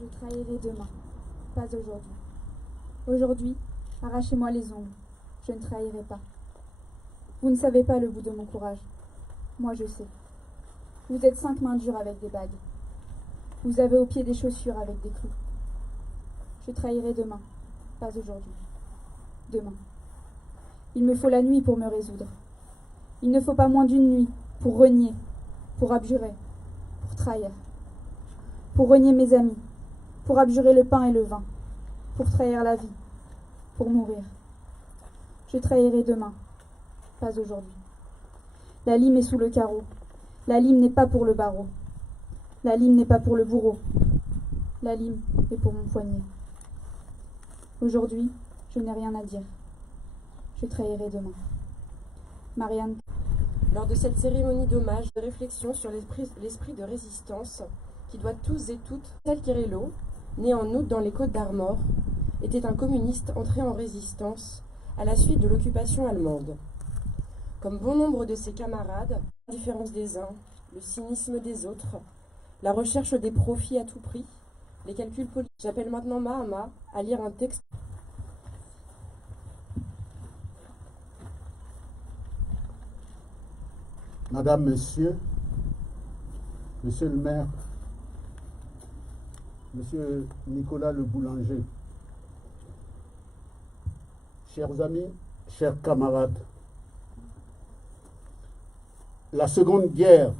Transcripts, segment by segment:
Je trahirai demain, pas aujourd'hui. Aujourd'hui, arrachez-moi les ongles, je ne trahirai pas. Vous ne savez pas le bout de mon courage. Moi je sais. Vous êtes 5 mains dures avec des bagues. Vous avez au pied des chaussures avec des clous. Je trahirai demain, pas aujourd'hui. Demain. Il me faut la nuit pour me résoudre. Il ne faut pas moins d'une nuit pour renier, pour abjurer, pour trahir. Pour renier mes amis, pour abjurer le pain et le vin, pour trahir la vie, pour mourir. Je trahirai demain, pas aujourd'hui. La lime est sous le carreau. La lime n'est pas pour le barreau. La lime n'est pas pour le bourreau. La lime est pour mon poignet. Aujourd'hui, je n'ai rien à dire. Je trahirai demain. Marianne. Lors de cette cérémonie d'hommage, de réflexion sur l'esprit de résistance qui doit tous et toutes, Marcel Querello, né en août dans les Côtes d'Armor, était un communiste entré en résistance à la suite de l'occupation allemande. Comme bon nombre de ses camarades, la différence des uns, le cynisme des autres, la recherche des profits à tout prix, les calculs politiques. J'appelle maintenant Mahama à lire un texte. Madame, Monsieur, Monsieur le maire, Monsieur Nicolas le boulanger, chers amis, chers camarades, la Seconde Guerre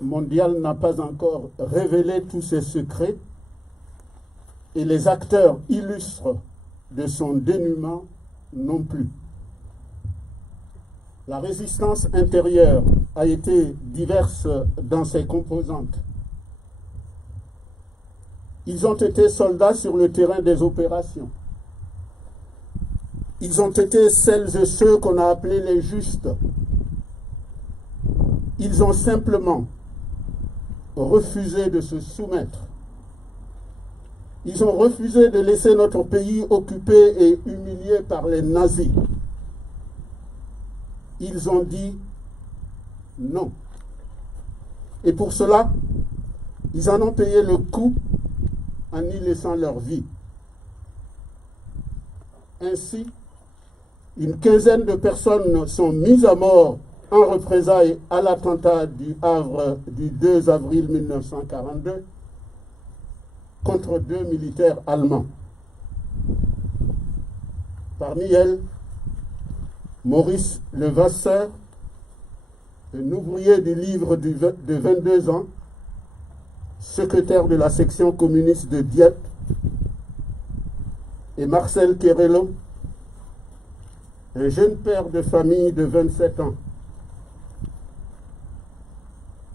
mondiale n'a pas encore révélé tous ses secrets et les acteurs illustres de son dénouement non plus. La résistance intérieure a été diverse dans ses composantes. Ils ont été soldats sur le terrain des opérations. Ils ont été celles et ceux qu'on a appelés les justes. Ils ont simplement refusé de se soumettre. Ils ont refusé de laisser notre pays occupé et humilié par les nazis. Ils ont dit non. Et pour cela, ils en ont payé le coût en y laissant leur vie. Ainsi, une quinzaine de personnes sont mises à mort en représailles à l'attentat du Havre du 2 avril 1942 contre 2 militaires allemands. Parmi elles, Maurice Levasseur, un ouvrier du livre de 22 ans, secrétaire de la section communiste de Dieppe, et Marcel Querello, un jeune père de famille de 27 ans.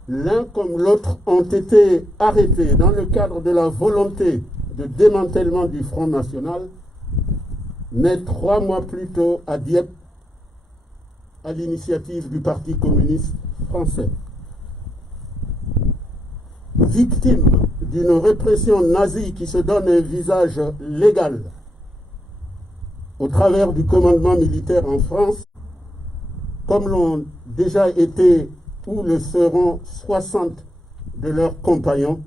L'un comme l'autre ont été arrêtés dans le cadre de la volonté de démantèlement du Front National, né 3 mois plus tôt à Dieppe, à l'initiative du Parti communiste français. Victime d'une répression nazie qui se donne un visage légal au travers du commandement militaire en France, comme l'ont déjà été ou le seront 60 de leurs compagnons,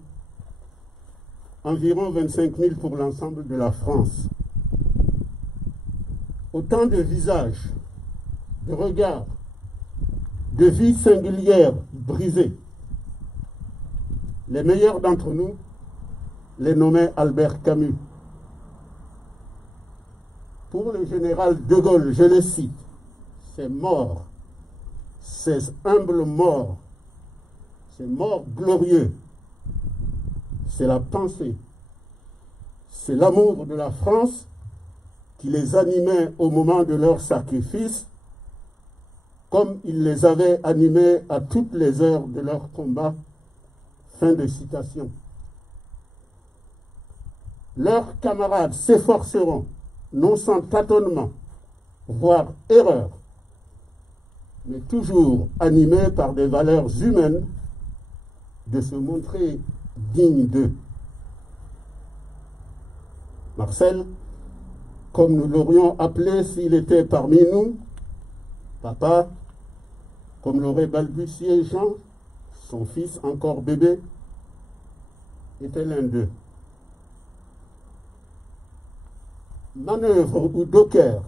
environ 25 000 pour l'ensemble de la France. Autant de visages, de regards, de vies singulières brisées. Les meilleurs d'entre nous les nommaient Albert Camus. Pour le général de Gaulle, je le cite, ces morts, ces humbles morts, ces morts glorieux, c'est la pensée, c'est l'amour de la France qui les animait au moment de leur sacrifice, comme il les avait animés à toutes les heures de leur combat. Fin de citation. Leurs camarades s'efforceront, non sans tâtonnement, voire erreur, mais toujours animés par des valeurs humaines, de se montrer dignes d'eux. Marcel, comme nous l'aurions appelé s'il était parmi nous, papa, comme l'aurait balbutié Jean, son fils encore bébé, était l'un d'eux. Manœuvre ou Docker.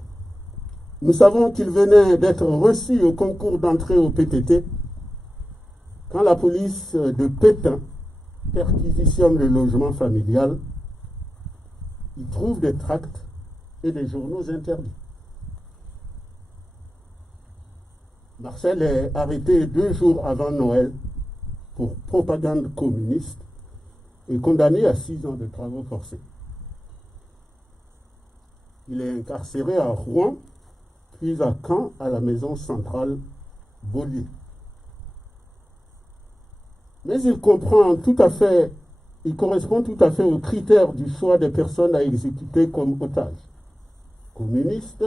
Nous savons qu'il venait d'être reçu au concours d'entrée au PTT quand la police de Pétain perquisitionne le logement familial. Il trouve des tracts et des journaux interdits. Marcel est arrêté 2 jours avant Noël pour propagande communiste et condamné à 6 ans de travaux forcés. Il est incarcéré à Rouen, puis à Caen, à la maison centrale Beaulieu. Mais il correspond tout à fait aux critères du choix des personnes à exécuter comme otages. Communiste,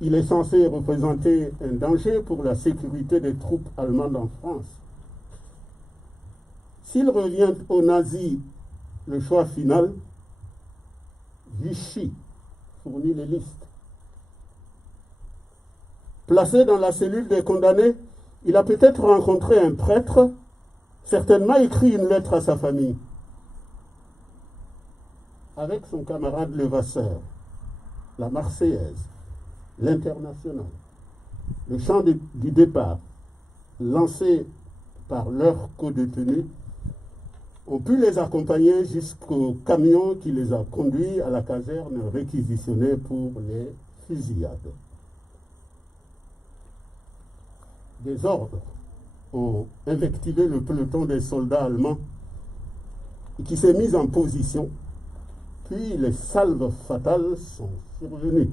il est censé représenter un danger pour la sécurité des troupes allemandes en France. S'il revient aux nazis, le choix final, Vichy fournit les listes. Placé dans la cellule des condamnés, il a peut-être rencontré un prêtre, certainement écrit une lettre à sa famille. Avec son camarade Levasseur, la Marseillaise, l'Internationale, le chant du départ, lancé par leurs co-détenus, ont pu les accompagner jusqu'au camion qui les a conduits à la caserne réquisitionnée pour les fusillades. Des ordres ont invectivé le peloton des soldats allemands qui s'est mis en position, puis les salves fatales sont survenues.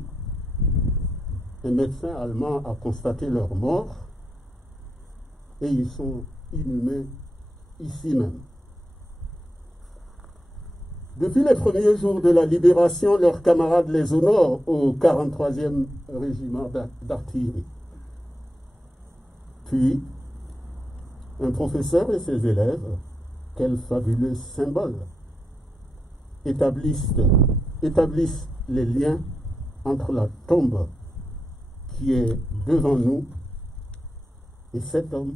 Un médecin allemand a constaté leur mort et ils sont inhumés ici même. Depuis les premiers jours de la libération, leurs camarades les honorent au 43e régiment d'artillerie. Puis, un professeur et ses élèves, quel fabuleux symbole, établissent les liens entre la tombe qui est devant nous et cet homme,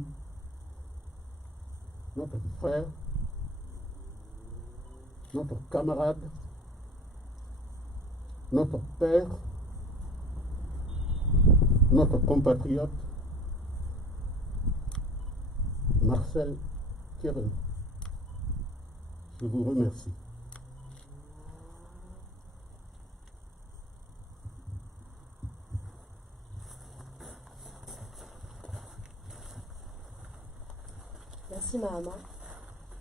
notre frère, notre camarade, notre père, notre compatriote, Marcel Quérel. Je vous remercie. Merci Mahama.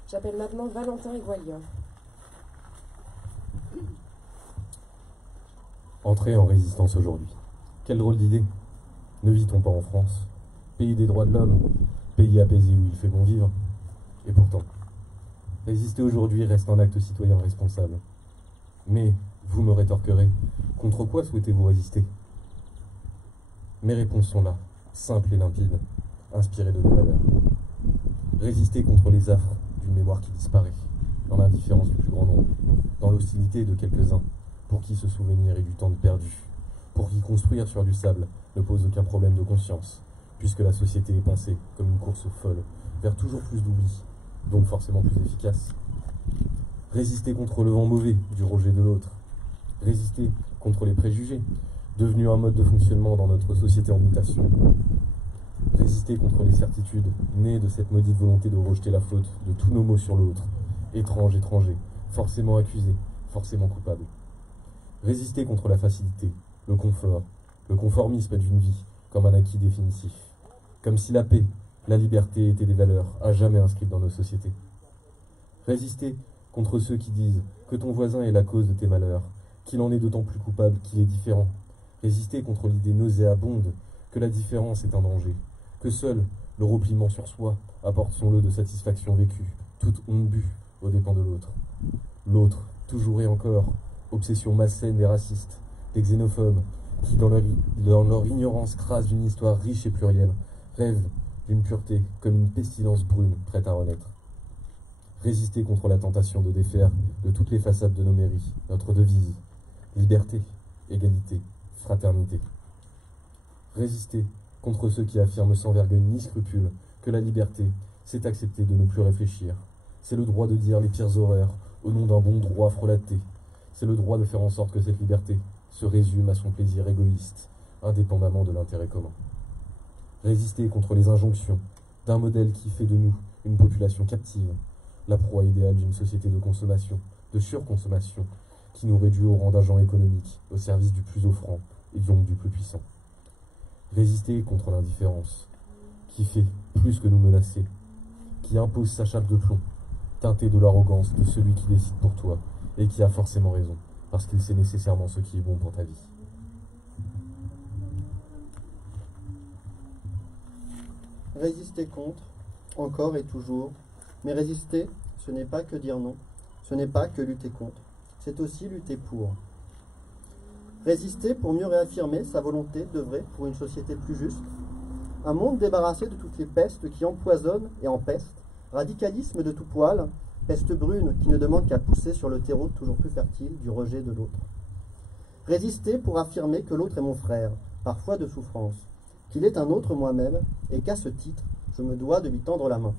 J'appelle maintenant Valentin Igualian. Entrer en résistance aujourd'hui. Quelle drôle d'idée. Ne vit-on pas en France, pays des droits de l'homme, pays apaisé où il fait bon vivre? Et pourtant, résister aujourd'hui reste un acte citoyen responsable. Mais, vous me rétorquerez, contre quoi souhaitez-vous résister? Mes réponses sont là, simples et limpides, inspirées de nos valeurs. Résister contre les affres d'une mémoire qui disparaît, dans l'indifférence du plus grand nombre, dans l'hostilité de quelques-uns, pour qui ce souvenir est du temps de perdu, pour qui construire sur du sable ne pose aucun problème de conscience, puisque la société est pensée comme une course folle, vers toujours plus d'oubli, donc forcément plus efficace. Résister contre le vent mauvais du rejet de l'autre. Résister contre les préjugés, devenus un mode de fonctionnement dans notre société en mutation. Résister contre les certitudes, nées de cette maudite volonté de rejeter la faute de tous nos maux sur l'autre, étrange, étranger, forcément accusé, forcément coupable. Résister contre la facilité, le confort, le conformisme d'une vie comme un acquis définitif. Comme si la paix, la liberté étaient des valeurs à jamais inscrites dans nos sociétés. Résister contre ceux qui disent que ton voisin est la cause de tes malheurs, qu'il en est d'autant plus coupable qu'il est différent. Résister contre l'idée nauséabonde que la différence est un danger, que seul le repliement sur soi apporte son lot de satisfaction vécue, toute honte bue aux dépens de l'autre. L'autre, toujours et encore, obsession malsaine des racistes, des xénophobes, qui dans leur ignorance crase d'une histoire riche et plurielle, rêvent d'une pureté comme une pestilence brune prête à renaître. Résister contre la tentation de défaire de toutes les façades de nos mairies notre devise, liberté, égalité, fraternité. Résister contre ceux qui affirment sans vergogne ni scrupule que la liberté, c'est accepter de ne plus réfléchir. C'est le droit de dire les pires horreurs au nom d'un bon droit frelaté. C'est le droit de faire en sorte que cette liberté se résume à son plaisir égoïste, indépendamment de l'intérêt commun. Résister contre les injonctions d'un modèle qui fait de nous une population captive, la proie idéale d'une société de consommation, de surconsommation, qui nous réduit au rang d'agents économiques, au service du plus offrant et donc du plus puissant. Résister contre l'indifférence, qui fait plus que nous menacer, qui impose sa chape de plomb, teintée de l'arrogance de celui qui décide pour toi et qui a forcément raison, parce qu'il sait nécessairement ce qui est bon pour ta vie. Résister contre, encore et toujours, mais résister, ce n'est pas que dire non, ce n'est pas que lutter contre, c'est aussi lutter pour. Résister pour mieux réaffirmer sa volonté d'œuvrer pour une société plus juste, un monde débarrassé de toutes les pestes qui empoisonnent et empestent, radicalisme de tout poil, peste brune qui ne demande qu'à pousser sur le terreau toujours plus fertile du rejet de l'autre. Résister pour affirmer que l'autre est mon frère, parfois de souffrance, qu'il est un autre moi-même et qu'à ce titre, je me dois de lui tendre la main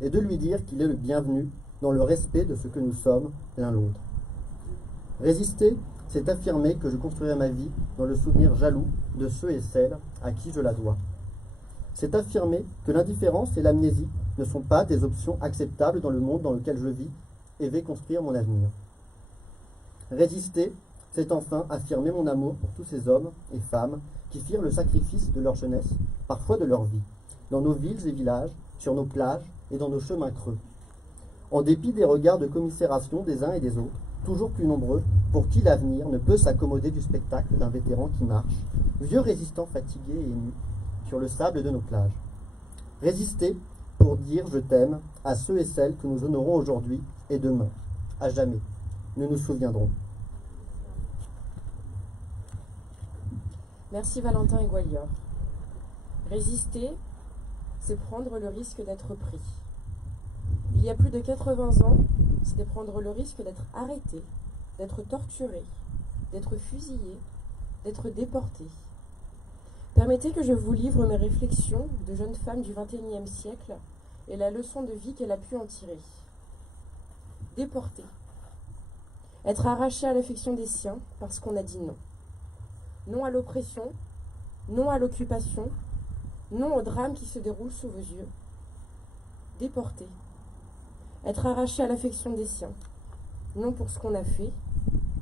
et de lui dire qu'il est le bienvenu dans le respect de ce que nous sommes l'un l'autre. Résister, c'est affirmer que je construirai ma vie dans le souvenir jaloux de ceux et celles à qui je la dois. C'est affirmer que l'indifférence et l'amnésie ne sont pas des options acceptables dans le monde dans lequel je vis et vais construire mon avenir. Résister, c'est enfin affirmer mon amour pour tous ces hommes et femmes qui firent le sacrifice de leur jeunesse, parfois de leur vie, dans nos villes et villages, sur nos plages et dans nos chemins creux. En dépit des regards de commisération des uns et des autres, toujours plus nombreux, pour qui l'avenir ne peut s'accommoder du spectacle d'un vétéran qui marche, vieux résistant fatigué et ému, sur le sable de nos plages. Résister pour dire je t'aime à ceux et celles que nous honorons aujourd'hui et demain, à jamais. Nous nous souviendrons. Merci Valentin et Goualior. Résister, c'est prendre le risque d'être pris. Il y a plus de 80 ans, c'était prendre le risque d'être arrêté, d'être torturé, d'être fusillé, d'être déporté. Permettez que je vous livre mes réflexions de jeune femme du XXIe siècle et la leçon de vie qu'elle a pu en tirer. Déporté. Être arraché à l'affection des siens parce qu'on a dit non. Non à l'oppression, non à l'occupation, non au drame qui se déroule sous vos yeux. Déporté. Être arraché à l'affection des siens, non pour ce qu'on a fait,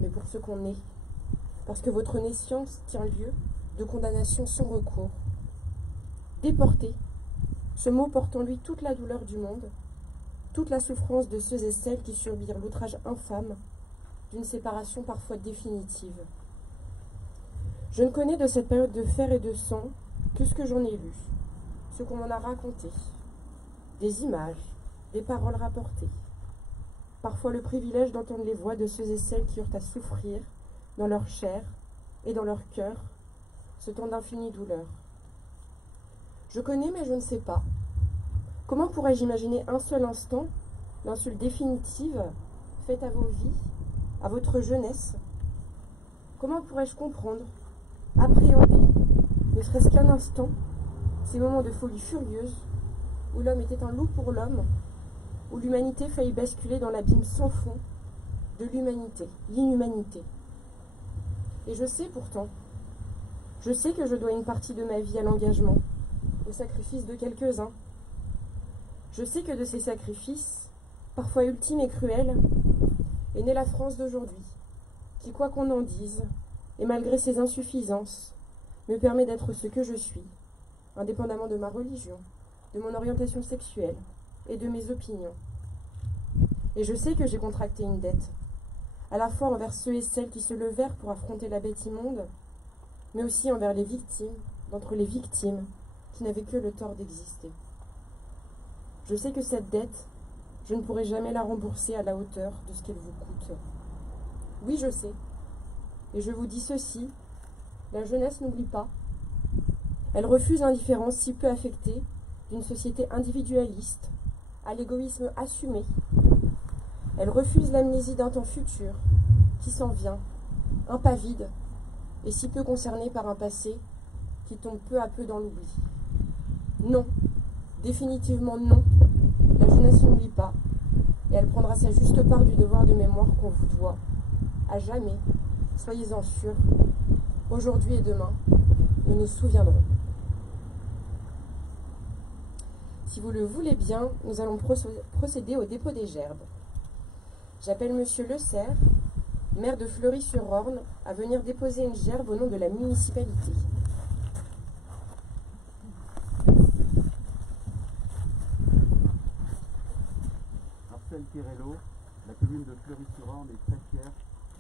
mais pour ce qu'on est. Parce que votre naissance tient lieu de condamnation sans recours. Déporté. Ce mot porte en lui toute la douleur du monde, toute la souffrance de ceux et celles qui subirent l'outrage infâme d'une séparation parfois définitive. Je ne connais de cette période de fer et de sang que ce que j'en ai lu, ce qu'on m'en a raconté, des images, des paroles rapportées, parfois le privilège d'entendre les voix de ceux et celles qui eurent à souffrir dans leur chair et dans leur cœur ce temps d'infinie douleur. Je connais mais je ne sais pas. Comment pourrais-je imaginer un seul instant l'insulte définitive faite à vos vies, à votre jeunesse? Comment pourrais-je comprendre, appréhender, ne serait-ce qu'un instant, ces moments de folie furieuse où l'homme était un loup pour l'homme, où l'humanité faillit basculer dans l'abîme sans fond de l'humanité, l'inhumanité. Et je sais pourtant, je sais que je dois une partie de ma vie à l'engagement, au sacrifice de quelques-uns. Je sais que de ces sacrifices, parfois ultimes et cruels, est née la France d'aujourd'hui, qui, quoi qu'on en dise, et malgré ses insuffisances, me permet d'être ce que je suis, indépendamment de ma religion, de mon orientation sexuelle et de mes opinions. Et je sais que j'ai contracté une dette, à la fois envers ceux et celles qui se levèrent pour affronter la bête immonde, mais aussi envers les victimes, d'entre les victimes, qui n'avaient que le tort d'exister. Je sais que cette dette, je ne pourrai jamais la rembourser à la hauteur de ce qu'elle vous coûte. Oui, je sais. Et je vous dis ceci, la jeunesse n'oublie pas. Elle refuse l'indifférence si peu affectée d'une société individualiste, à l'égoïsme assumé. Elle refuse l'amnésie d'un temps futur qui s'en vient, impavide et si peu concerné par un passé qui tombe peu à peu dans l'oubli. Non, définitivement non, la jeunesse n'oublie pas et elle prendra sa juste part du devoir de mémoire qu'on vous doit À jamais, soyez-en sûrs, aujourd'hui et demain, nous nous souviendrons. Si vous le voulez bien, nous allons procéder au dépôt des gerbes. J'appelle Monsieur Le Serre, maire de Fleury-sur-Orne, à venir déposer une gerbe au nom de la municipalité. Marcel Pirello, la commune de Fleury-sur-Orne est très fière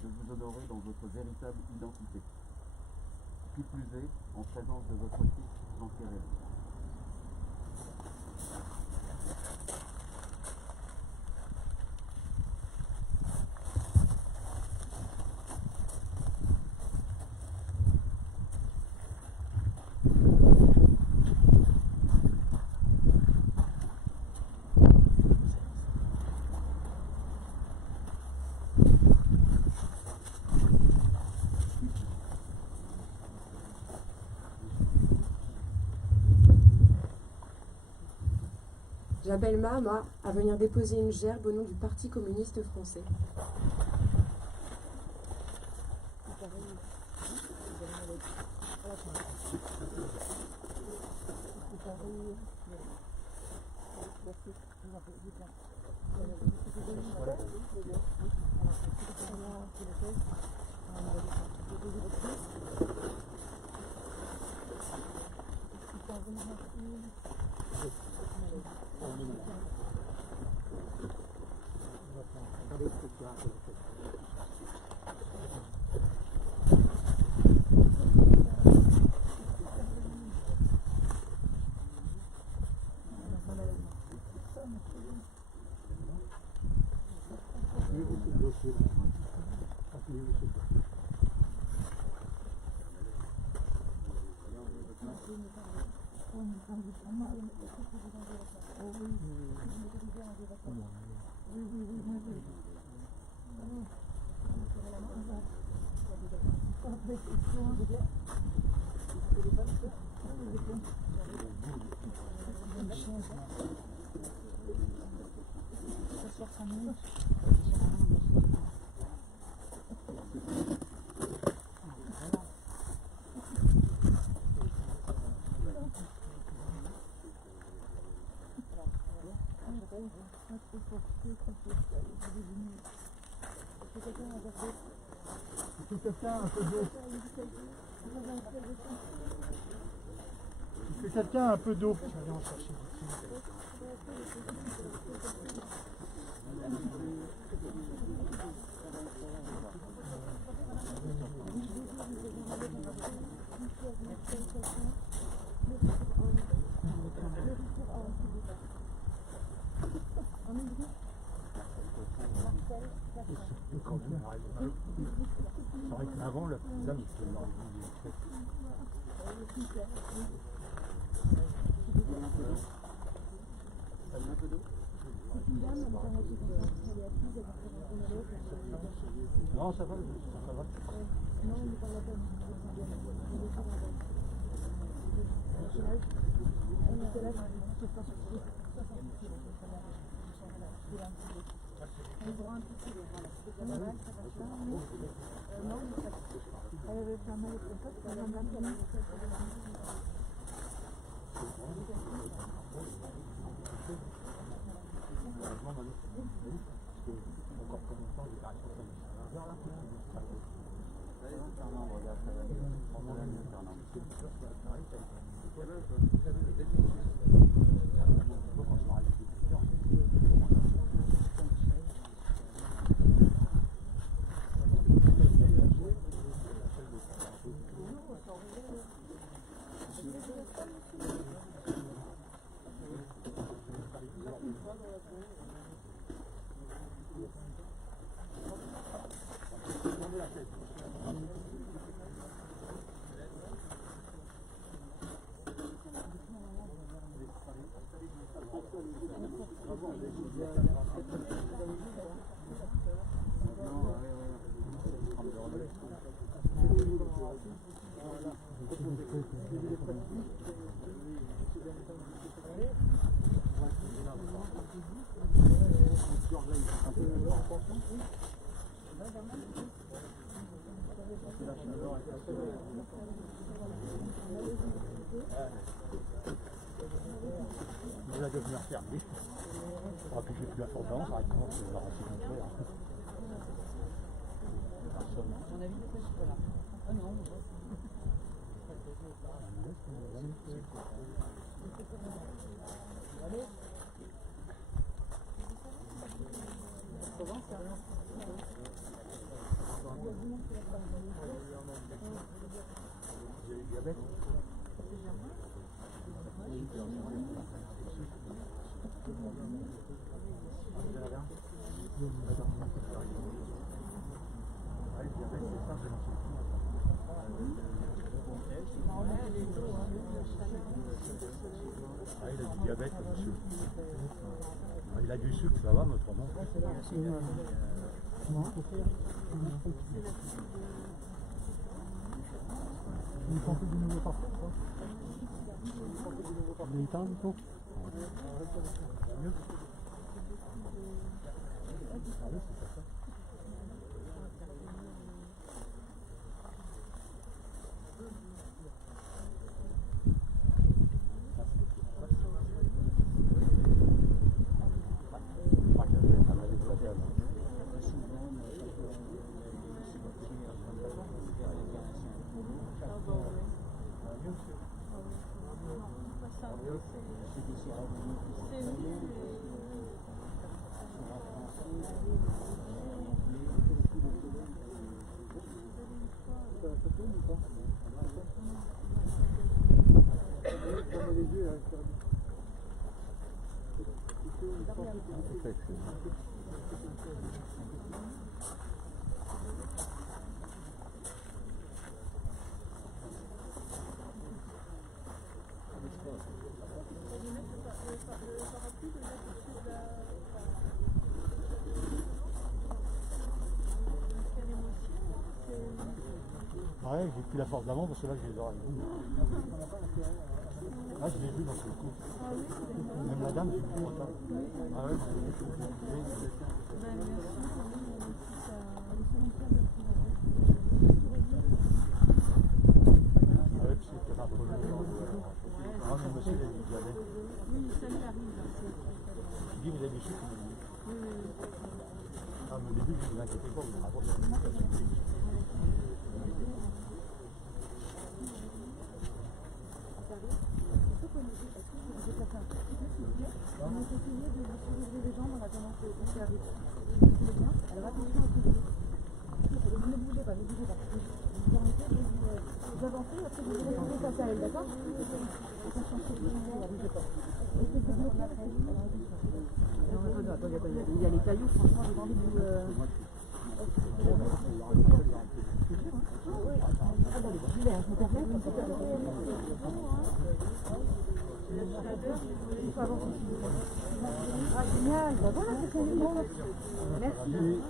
de vous honorer dans votre véritable identité. Qui plus est, en présence de votre fils Jean Pirello. J'appelle Mahama à venir déposer une gerbe au nom du Parti communiste français. Quelqu'un un peu d'eau. C'est vrai qu'avant, le dame, non, ça va, ça va. Il va devenir fermé. On va plus la force d'avance, arrête de se voir assez contraire. Mon avis, c'est pas là. Ah non, comment ça? Vous avez le diabète? Ah, il a du diabète, monsieur. Ah, il a du sucre, ça va, mais autrement. Vous pensez du nouveau parfum, quoi? Vous avez éteint, du coup? Mieux? Ah oui, c'est ça. Ouais, j'ai plus la force d'avant parce que là, je les aurais vus. Là, je l'ai vu dans ce coup. Même la dame, j'ai vu ça. Ah ouais, ah ouais, puis c'était un peu le... Ah, mais monsieur, il a dit diabète. Oui, ça lui arrive. Je dis, vous avez du sucre? Ah, mais au début, je ne vous inquiétez pas, vous n'avez pas. On a essayé de vous soulager les jambes, on a commencé à faire vite. Alors attention à ce que ne bougez pas, ne bougez pas. Vous permettez de vous avancer, après vous allez retrouver face à elle, d'accord? Attention, ne bougez pas. Essayez de bloquer après. Attends, il y a les cailloux, franchement, j'ai envie de vous... Ah génial, bah voilà, c'est bon. Merci.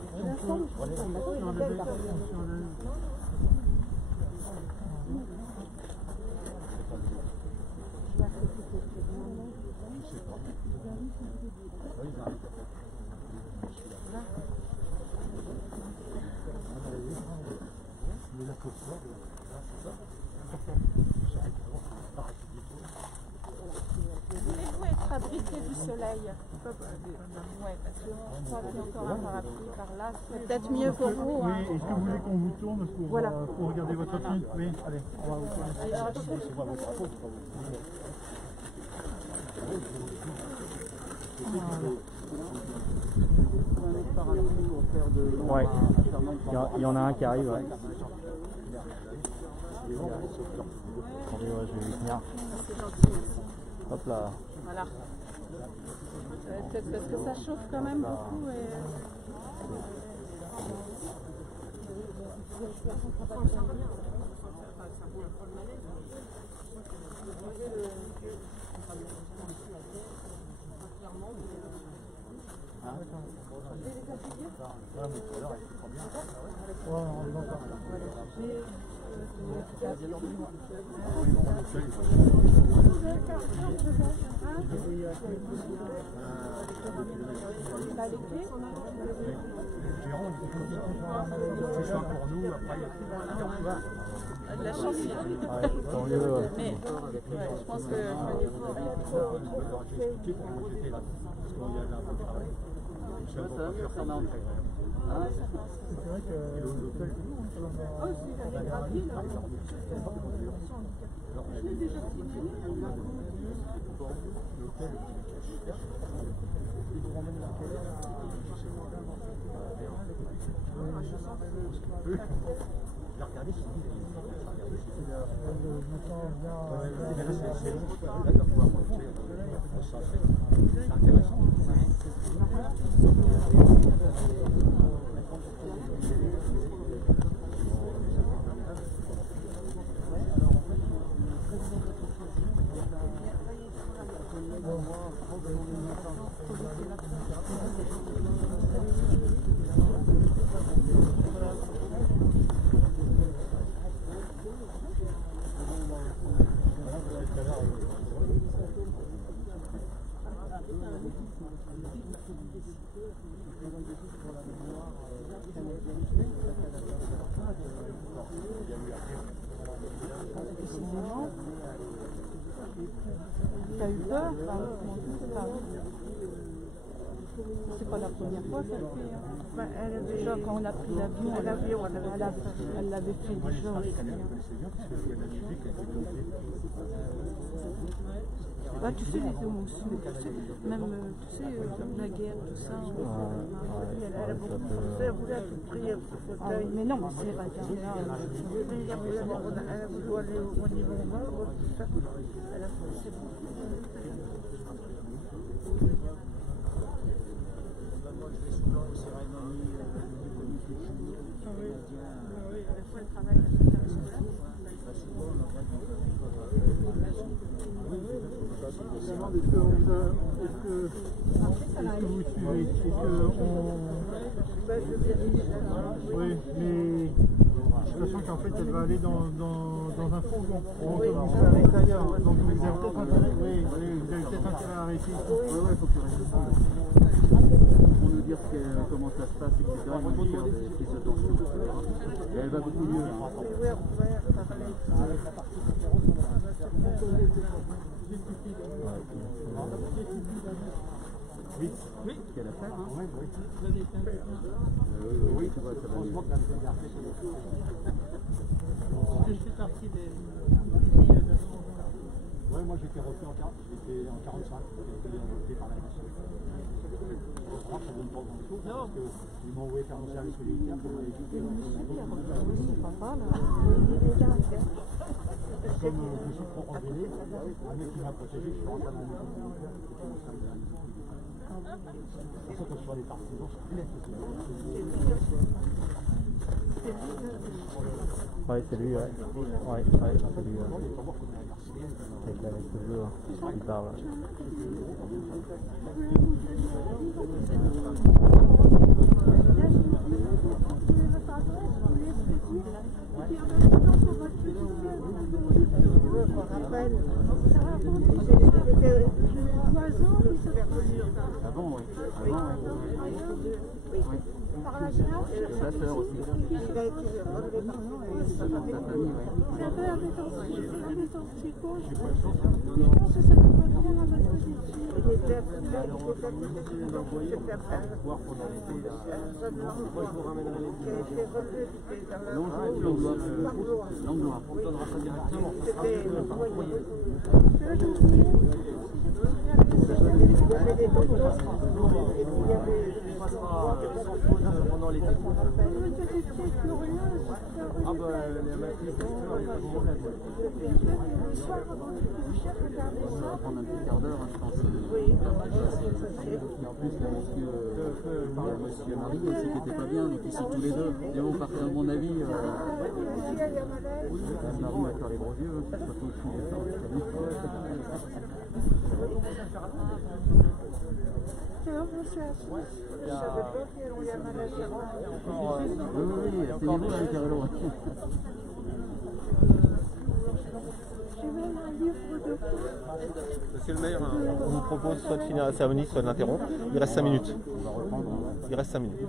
Voulez-vous être abrité du soleil? Ouais, parce que je crois qu'il y a encore un parapluie par là. C'est peut-être mieux pour vous. Oui, est-ce que vous voulez qu'on vous tourne pour regarder votre fille? Oui, allez, on va vous tourner. C'est pas votre rapport, c'est pas votre... Ouais, il y en a un qui arrive. Ouais. Attendez, ouais, je vais lui tenir. C'est gentil, merci. Hop là. Voilà. Peut-être parce que ça chauffe quand même beaucoup. Et... De la chance. Tant mieux. Mais je pense que t'as eu peur, c'est pas la première fois qu'elle fait. Déjà quand on a pris l'avion, elle l'avait fait déjà aussi. Bah, tu sais, les émotions, même la guerre, tout ça. Elle a beaucoup pensé, elle voulait à tout prix ce fauteuil. Mais non, mais c'est pas grave. Elle a voulu aller au niveau mort, tout ça. Elle a fait Est-ce que vous suivez? Oui, mais sachant qu'en fait elle va aller dans un fourgon. On commence à l'extérieur. Donc vous avez peut-être intérêt à arrêter. Oui, il faut que tu restes pour nous dire comment ça se passe, etc. Ils vont dire ce qui se passe, etc. Et elle va beaucoup mieux. Oui. Quelle affaire, hein? Oui, tu vois, ça va mieux. Je fais partie des... Ouais, moi j'étais refait en 45, j'ai été adopté par la nation. Ça donne pas grand chose, parce qu'ils m'ont envoyé faire mon service militaire pour aller étudier. Comme je suis trop renseigné, un mec qui m'a protégé, je suis rentré dans la maison militaire, c'était mon service militaire. C'est pour ça que je vois des partisans, je suis Ouais, c'est lui, ouais. Ouais, c'est lui. Avec la veste bleue, il parle. Avant, oui. Par la génération, sa sœur aussi. il a été relevé par sa famille. C'est un peu embêtant psychose. Je pense que ça ne peut pas bien à votre position. Il était Voir pendant l'été, là. Moi, je vous ramènerai les qui a été relevé dans L'Anglois. On donnera ça directement. c'était le foyer. Il y avait des photos. Et puis il y avait... Pendant l'été. C'était curieux. Ah bah, les maquis, c'est sûr, il y a pas de problème. Le soir, avant de coucher, regardez On ça. va prendre un petit quart d'heure, je pense. Oui. Et en plus, il y a monsieur Marie aussi qui n'était pas bien, donc ils sont tous les deux. Et on partait, à mon avis, Marie va faire les gros yeux, je sais pas trop où je Non, je suis assise. Je savais pas qu'il y a maladie. Oui, asseyez-vous, hein, Carlo. Monsieur le maire, on vous propose soit de finir la cérémonie, soit de l'interrompre. Il reste 5 minutes. Il reste 5 minutes.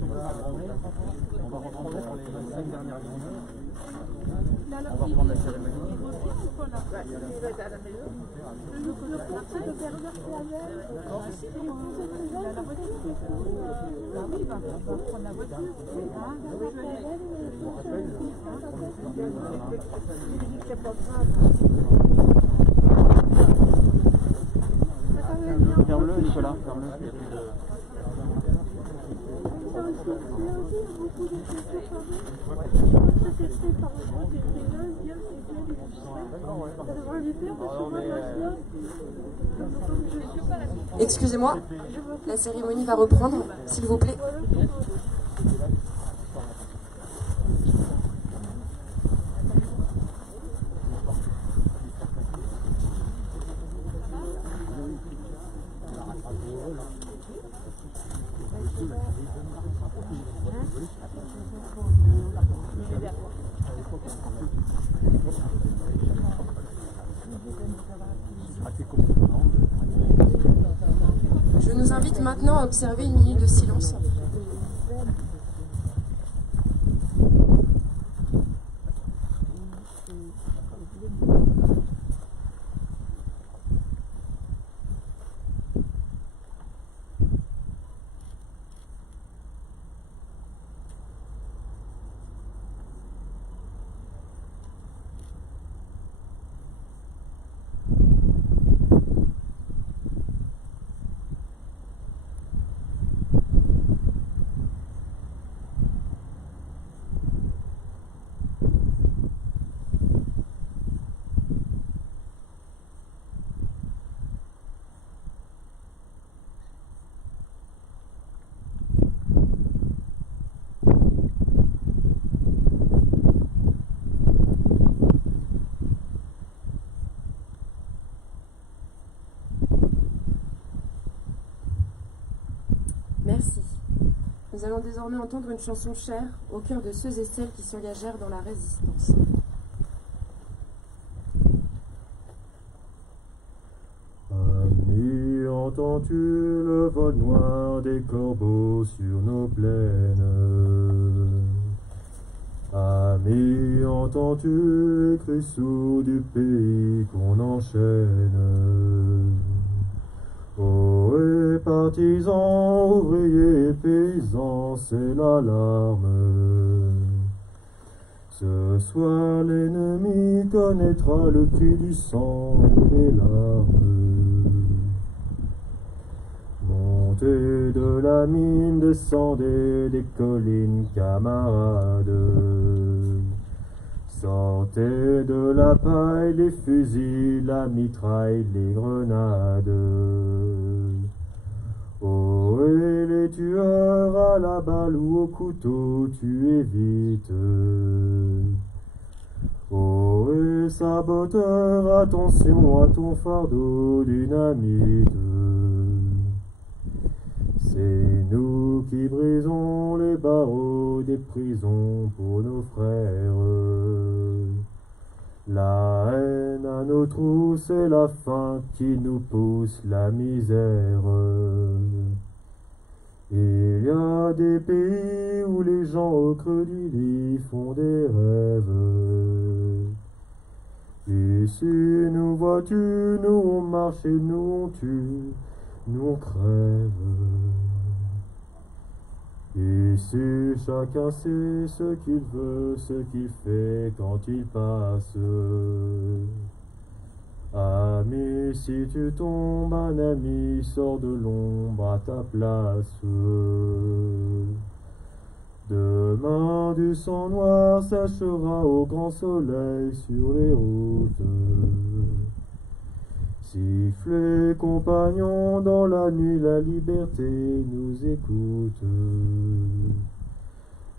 On va reprendre pour les 5 dernières minutes. On va reprendre la cérémonie. Ferme-le, Nicolas, ferme-le. Excusez-moi, la cérémonie va reprendre, s'il vous plaît. Je nous invite maintenant à observer une minute de silence. Merci. Nous allons désormais entendre une chanson chère au cœur de ceux et celles qui s'engagèrent dans la résistance. Ami, entends-tu le vol noir des corbeaux sur nos plaines? Ami, entends-tu les cris sourds du pays qu'on enchaîne? Oh, et partisans, ouvriers, paysans, c'est l'alarme. Ce soir, l'ennemi connaîtra le prix du sang et des larmes. Montez de la mine, descendez des collines, camarades. Sortez de la paille, les fusils, la mitraille, les grenades. Oh, et les tueurs à la balle ou au couteau, tuez vite. Oh, et saboteur, attention à ton fardeau dynamite. C'est nous qui brisons les barreaux des prisons pour nos frères. La haine à nos trous, c'est la faim qui nous pousse la misère. Il y a des pays où les gens au creux du lit font des rêves. Ici, nous vois-tu, nous on marche et nous on tue, nous on crève. Ici, chacun sait ce qu'il veut, ce qu'il fait quand il passe. Ami, si tu tombes, un ami sort de l'ombre à ta place. Demain, du sang noir séchera au grand soleil sur les routes. Sifflez, compagnons, dans la nuit, la liberté nous écoute.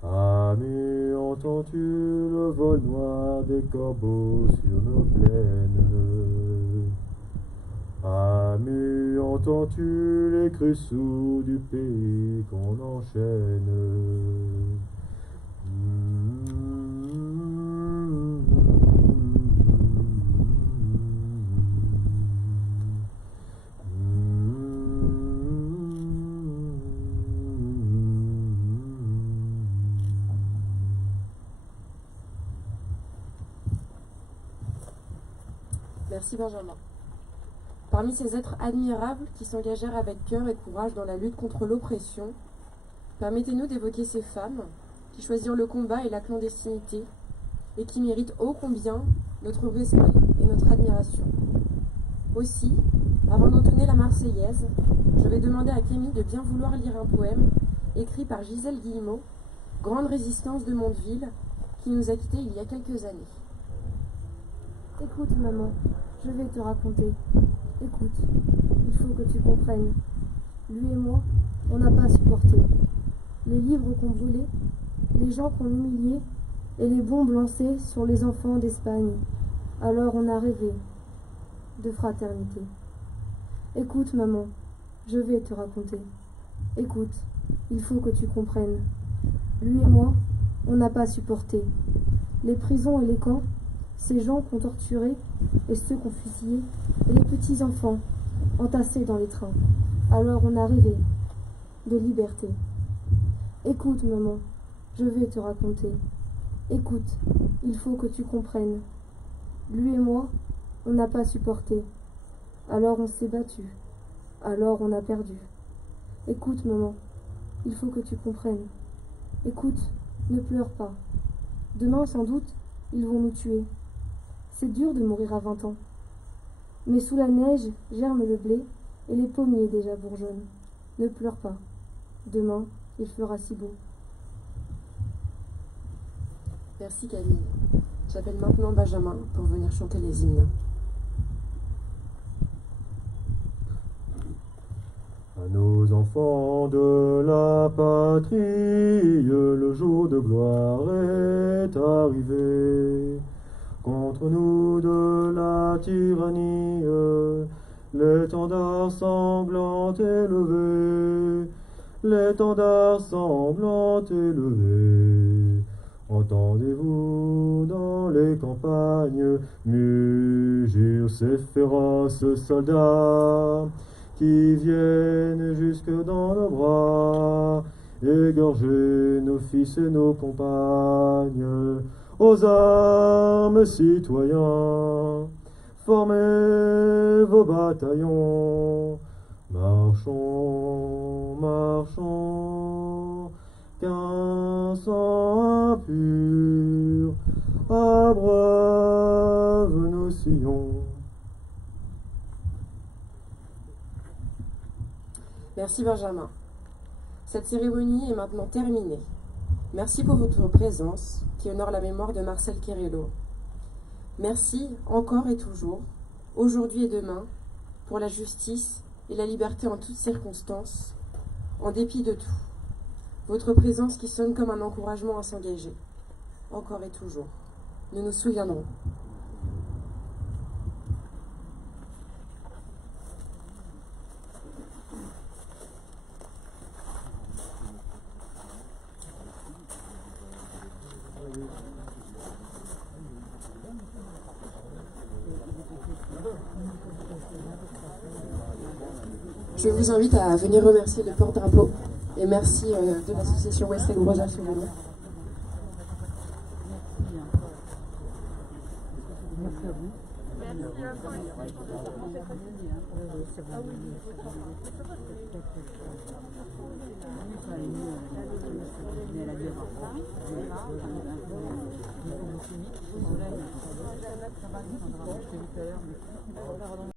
Ami, entends-tu le vol noir des corbeaux sur nos plaines? Ami, entends-tu les cris sourds du pays qu'on enchaîne? Merci Benjamin. Parmi ces êtres admirables qui s'engagèrent avec cœur et courage dans la lutte contre l'oppression, permettez-nous d'évoquer ces femmes qui choisirent le combat et la clandestinité et qui méritent ô combien notre respect et notre admiration. Aussi, avant d'entonner la Marseillaise, je vais demander à Kémy de bien vouloir lire un poème écrit par Gisèle Guillemot, grande résistance de Mondeville, qui nous a quittés il y a quelques années. Écoute, maman, je vais te raconter. Écoute, il faut que tu comprennes. Lui et moi, on n'a pas supporté. Les livres qu'on brûlait, les gens qu'on humiliait, et les bombes lancées sur les enfants d'Espagne. Alors on a rêvé de fraternité. Écoute, maman, je vais te raconter. Écoute, il faut que tu comprennes. Lui et moi, on n'a pas supporté. Les prisons et les camps, ces gens qu'on torturait et ceux qu'on fusillait, et les petits enfants entassés dans les trains. Alors on a rêvé de liberté. Écoute, maman, je vais te raconter. Écoute, il faut que tu comprennes. Lui et moi, on n'a pas supporté. Alors on s'est battu. Alors on a perdu. Écoute, maman, il faut que tu comprennes. Écoute, ne pleure pas. Demain, sans doute, ils vont nous tuer. C'est dur de mourir à 20 ans. Mais sous la neige germe le blé et les pommiers déjà bourgeonnent. Ne pleure pas. Demain, il fera si beau. Merci Camille. J'appelle maintenant Benjamin pour venir chanter les hymnes. À nos enfants de la patrie, le jour de gloire est arrivé. Contre nous de la tyrannie, l'étendard sanglant élevé, l'étendard sanglant élevé. Entendez-vous dans les campagnes mugir ces féroces soldats qui viennent jusque dans nos bras, égorger nos fils et nos compagnes. Aux armes, citoyens, formez vos bataillons. Marchons, marchons, qu'un sang impur abreuve nos sillons. Merci Benjamin. Cette cérémonie est maintenant terminée. Merci pour votre présence qui honore la mémoire de Marcel Querello. Merci encore et toujours, aujourd'hui et demain, pour la justice et la liberté en toutes circonstances, en dépit de tout. Votre présence qui sonne comme un encouragement à s'engager. Encore et toujours. Nous nous souviendrons. Je vous invite à venir remercier le porte-drapeau et merci de l'association Ouest Brosa sur le nom. Merci à vous. Merci.